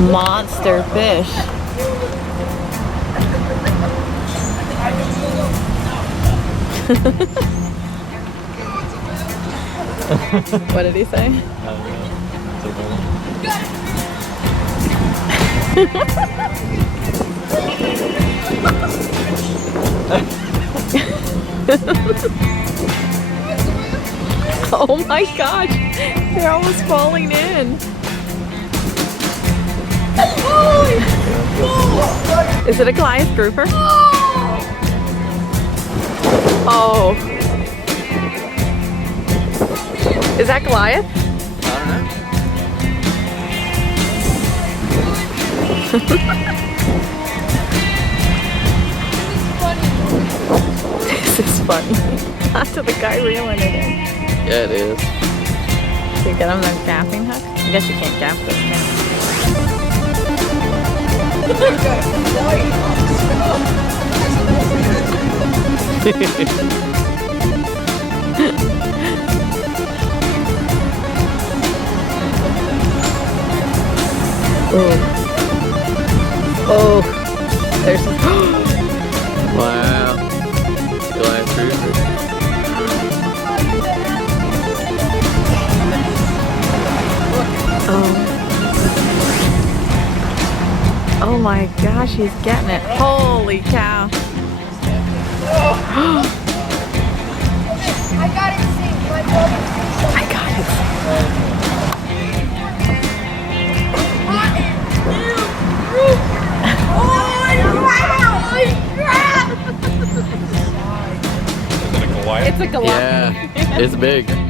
Monster fish. What did he say? I don't know. Oh my gosh, they're almost falling in. Is it a Goliath grouper? Oh. Is that Goliath? I This is funny. After the guy reeling it in. Yeah, it is. So you get him the gaffing hook? I guess you can't gaff this, can Oh. Oh. There's Wow. Goliath grouper. Oh. Oh my gosh, he's getting it. Holy cow. I got it synced. My phone is synced. I got it. Is it a Goliath? It's a Goliath. Yeah, it's big.